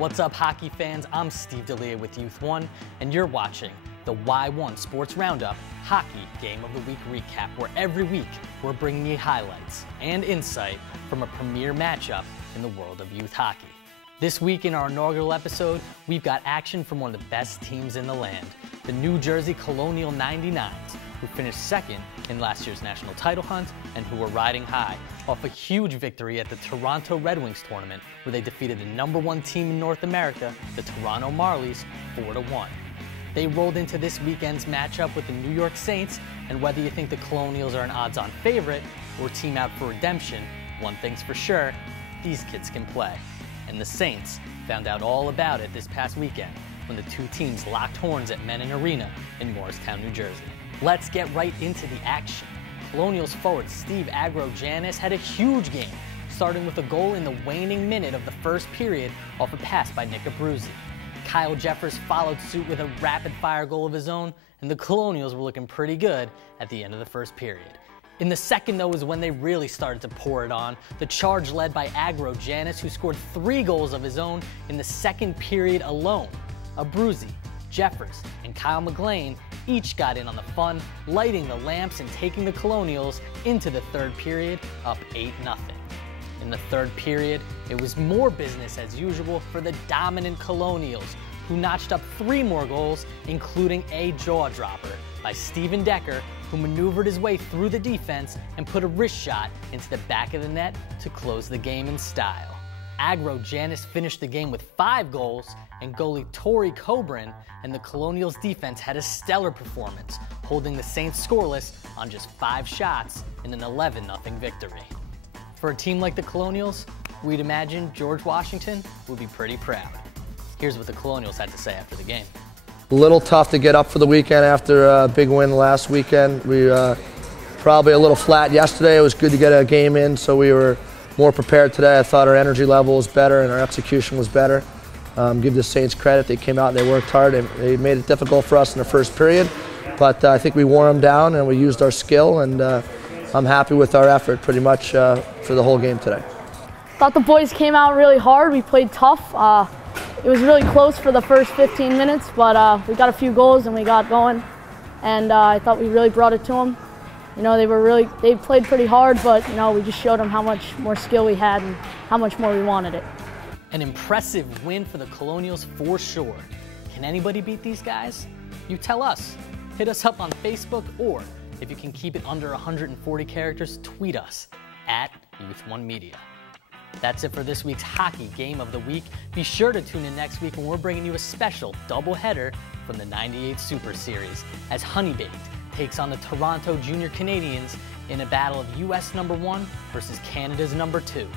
What's up, hockey fans? I'm Steve D'Elia with Youth1, and you're watching the Y1 Sports Roundup Hockey Game of the Week recap, where every week we're bringing you highlights and insight from a premier matchup in the world of youth hockey. This week in our inaugural episode, we've got action from one of the best teams in the land, the New Jersey Colonial 99s, who finished second in last year's national title hunt and who were riding high off a huge victory at the Toronto Red Wings tournament, where they defeated the #1 team in North America, the Toronto Marlies, 4-1. They rolled into this weekend's matchup with the New York Saints, and whether you think the Colonials are an odds-on favorite or team out for redemption, one thing's for sure, these kids can play. And the Saints found out all about it this past weekend when the two teams locked horns at Menin Arena in Morristown, New Jersey. Let's get right into the action. Colonials forward Steve "Agro" had a huge game, starting with a goal in the waning minute of the first period off a pass by Nick Abruzzi. Kyle Jeffers followed suit with a rapid-fire goal of his own, and the Colonials were looking pretty good at the end of the first period. In the second, though, is when they really started to pour it on. The charge led by Agro, who scored 3 goals of his own in the second period alone. Abruzzi, Jeffers, and Kyle McLean each got in on the fun, lighting the lamps and taking the Colonials into the third period up 8-0. In the third period, it was more business as usual for the dominant Colonials, who notched up 3 more goals, including a jaw-dropper by Steven Decker, who maneuvered his way through the defense and put a wrist shot into the back of the net to close the game in style. Agro finished the game with 5 goals, and goalie Tori Cobran and the Colonials defense had a stellar performance, holding the Saints scoreless on just 5 shots in an 11-0 victory. For a team like the Colonials, we'd imagine George Washington would be pretty proud. Here's what the Colonials had to say after the game. A little tough to get up for the weekend after a big win last weekend. We probably a little flat yesterday. It was good to get a game in, so we were more prepared today. I thought our energy level was better and our execution was better. Give the Saints credit. They came out and they worked hard. They made it difficult for us in the first period, but I think we wore them down and we used our skill, and I'm happy with our effort pretty much for the whole game today. Thought the boys came out really hard. We played tough. It was really close for the first 15 minutes, but we got a few goals and we got going, and I thought we really brought it to them. You know, they played pretty hard, but you know, we just showed them how much more skill we had and how much more we wanted it. An impressive win for the Colonials for sure. Can anybody beat these guys? You tell us. Hit us up on Facebook, or if you can keep it under 140 characters, tweet us at Youth1 Media. That's it for this week's Hockey Game of the Week. Be sure to tune in next week when we're bringing you a special doubleheader from the '98 Super Series, as Honeybaked takes on the Toronto Junior Canadians in a battle of US #1 versus Canada's #2.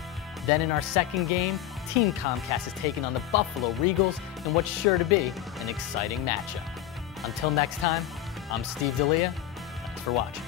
Then in our second game, Team Comcast is taking on the Buffalo Regals in what's sure to be an exciting matchup. Until next time, I'm Steve D'Elia. Thanks for watching.